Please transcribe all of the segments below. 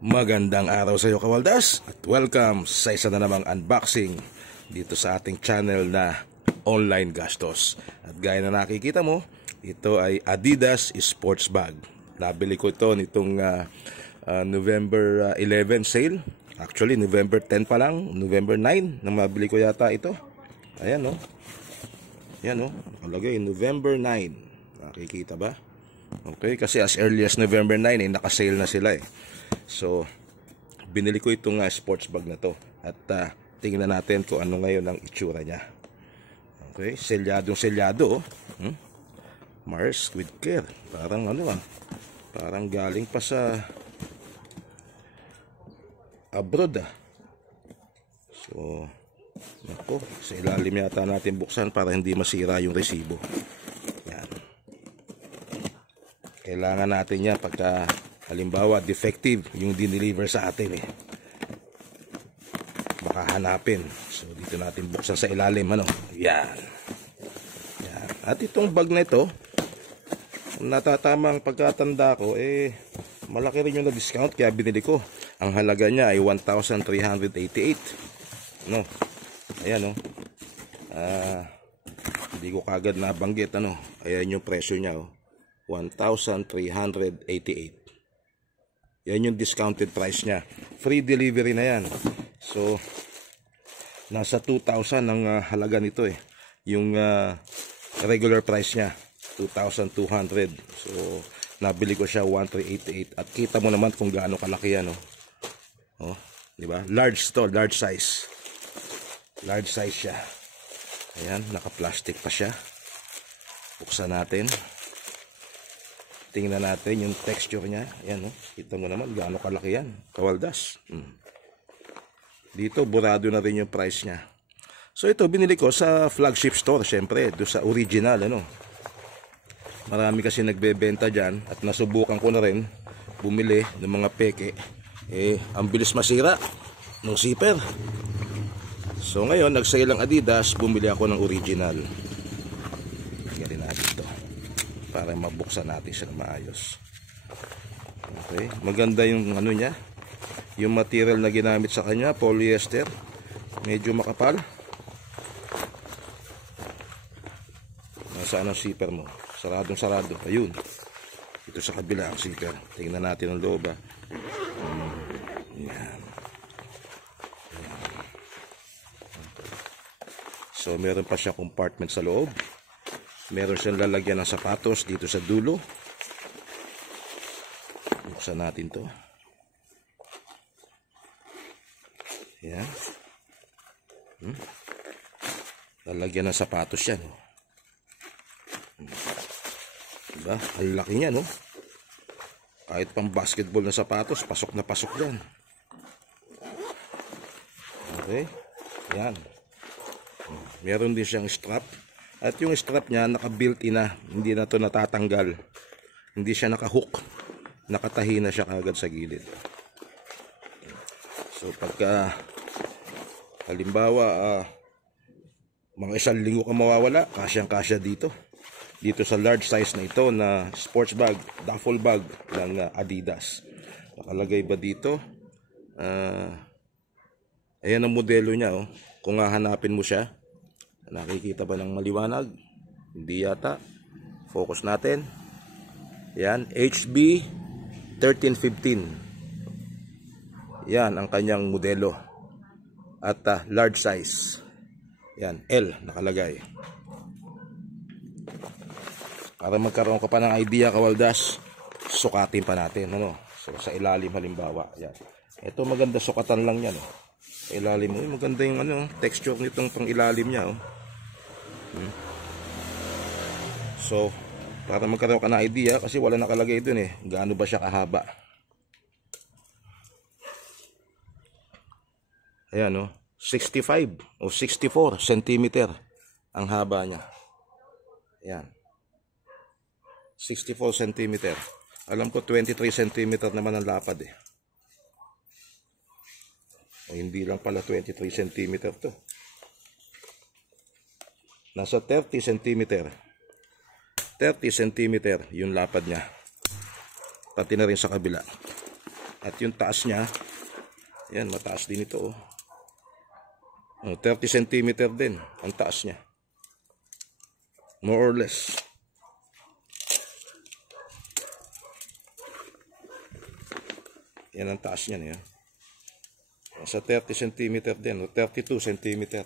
Magandang araw sa iyo, Kawaldas, at welcome sa isa na namang unboxing dito sa ating channel na Online Gastos. At gaya na nakikita mo, ito ay Adidas Sports Bag. Nabili ko ito nitong November 11 sale. Actually, November 10 pa lang, November 9 nang mabili ko yata ito. Ayan, oh. Ayan, oh. Nakalagay, November 9. Nakikita ba? Okay, kasi as early as November 9 naka-sale na sila eh. So, binili ko itong sports bag na to. At tingnan natin kung ano ngayon ang itsura niya. Okay, selyado. Oh. Mars with care. Parang parang galing pa sa abroad . So, nako, sa ilalim yata natin buksan para hindi masira yung resibo. Yan. Kailangan natin yan pagka halimbawa defective yung dineliver sa atin eh. Baka hanapin. So dito natin buksan sa ilalim Yan. Yan. At itong bag na ito, kung natatamang pagkatanda ko malaki rin yung na-discount kaya binili ko. Ang halaga niya ay 1,388. Ayan hindi ko kagad nabanggit Ayan yung presyo niya 1,388. Yan yung discounted price niya. Free delivery na yan. So, nasa 2,000 ang halaga nito eh. Yung regular price niya, 2,200. So, nabili ko siya 1,388. At kita mo naman kung gaano kalaki yan. Di ba? Large to, large size. Large size siya. Ayan, naka-plastic pa siya. Buksan natin. Tingnan natin yung texture niya. Ayan, kita mo naman gaano kalaki yan, Kawaldas. Dito, burado na rin yung price niya. So ito, binili ko sa flagship store, syempre, doon sa original, Marami kasi nagbebenta dyan at nasubukan ko na rin bumili ng mga peke. Ang bilis masira ng zipper. So ngayon, nag-sale ang Adidas, bumili ako ng original. Tingnan natin ito para mabuksan natin siya na maayos. Okay, maganda yung niya. Yung material na ginamit sa kanya, polyester. Medyo makapal. Nasaan ang zipper mo? Saradong sarado. Ayun. Ito sa kabila ang zipper. Tingnan natin ang loob. Yan. So meron pa siya compartment sa loob. Meron siyang lalagyan ng sapatos dito sa dulo. Buksan natin to. Yan. Lalagyan ng sapatos yan. Diba? Ang laki niya, Kahit pang basketball na sapatos, pasok na pasok yan. Okay. Yan. Meron din siyang strap. At yung strap niya naka-built-in na, hindi na to natatanggal. Hindi siya naka-hook. Nakatahi na siya kagad sa gilid. So pagka halimbawa mga 1 linggo ka mawawala, kasyang-kasya dito. Dito sa large size na ito na sports bag, duffel bag ng Adidas. Nakalagay ba dito? Ayan ang modelo niya, Kung hahanapin mo siya, nakikita ba ng maliwanag? Hindi yata. Focus natin. Yan, HB 1315. Yan ang kanyang modelo. At large size. Yan, L nakalagay. Para magkaroon ka pa ng idea, Kawaldas, sukatin pa natin. So, sa ilalim halimbawa. Yan. Ito maganda sukatan lang yan. Sa ilalim mo, maganda yung texture nitong pang ilalim niya. So, para magkaroon ka na idea, kasi wala nakalagay dun gaano ba siya kahaba. Ayan 65 o 64 cm ang haba niya. Ayan. 64 cm. Alam ko 23 cm naman ang lapad hindi lang pala 23 cm to. Nasa 30 cm. 30 cm yung lapad niya. Pati na rin sa kabila. At yung taas niya, yan, mataas din ito, oh. 30 cm din ang taas niya. More or less. Yan ang taas niya, yan. Sa 30 cm din, 32 cm.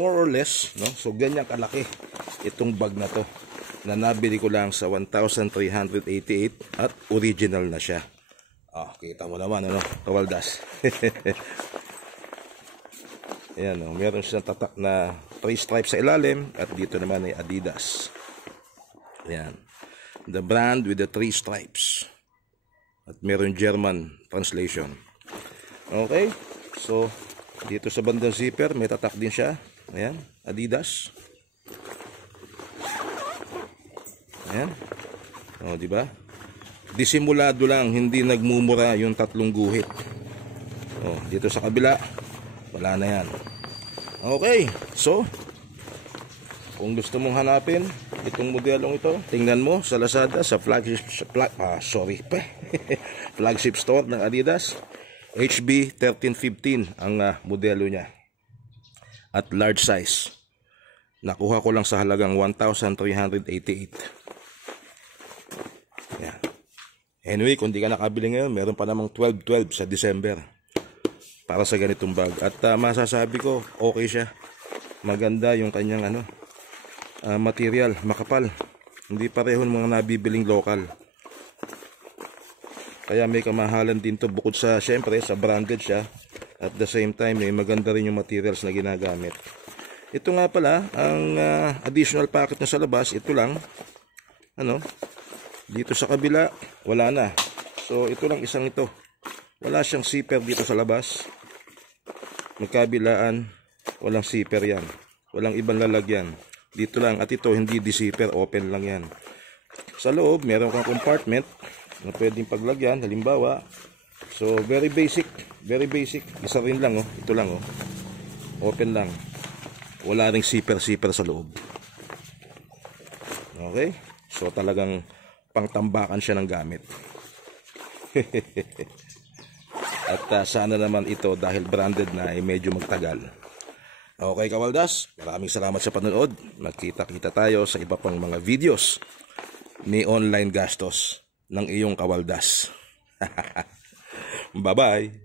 More or less, no? So ganyan kalaki itong bag na to, na nabili ko lang sa 1,388 at original na siya. Kita mo naman, ano, kawaldas. Ayan, oh, meron siyang tatak na 3 stripes sa ilalim at dito naman ay Adidas. Ayan, the brand with the 3 stripes at meron German translation. Okay, so dito sa bandang zipper may tatak din siya. Ayan, Adidas. Ayan, oh, di ba? Disimulado lang, hindi nagmumura yung 3 guhit. Oh, dito sa kabila wala na yan. Okay, so kung gusto mong hanapin itong modelong ito, tingnan mo sa Lazada sa flagship flagship store ng Adidas. HB 1315 ang modelo niya at large size. Nakuha ko lang sa halagang 1,388. Yeah. Anyway, kung di ka nakabili ngayon, meron pa namang 12/12 sa December para sa ganitong bag. At masasabi ko, okay siya. Maganda yung kanyang material, makapal. Hindi pareho ng mga nabibiling local. Kaya may kamahalan din to, bukod sa syempre sa branded siya. At the same time, may maganda rin yung materials na ginagamit. Ito nga pala, ang additional packet na sa labas, ito lang. Dito sa kabila, wala na. So, ito lang isang ito. Wala siyang zipper dito sa labas. Magkabilaan, walang zipper yan. Walang ibang lalagyan. Dito lang. At ito, hindi di-zipper, open lang yan. Sa loob, meron kang compartment na pwedeng paglagyan. Halimbawa, so very basic. Very basic. Isa rin lang, oh. Ito lang, oh. Open lang. Wala ring zipper sa loob. Okay? So, talagang pangtambakan siya ng gamit. At sana naman ito dahil branded na ay medyo magtagal. Okay, kawaldas, maraming salamat sa panonood. Magkita-kita tayo sa iba pang mga videos ni online gastos ng iyong kawaldas. Bye-bye.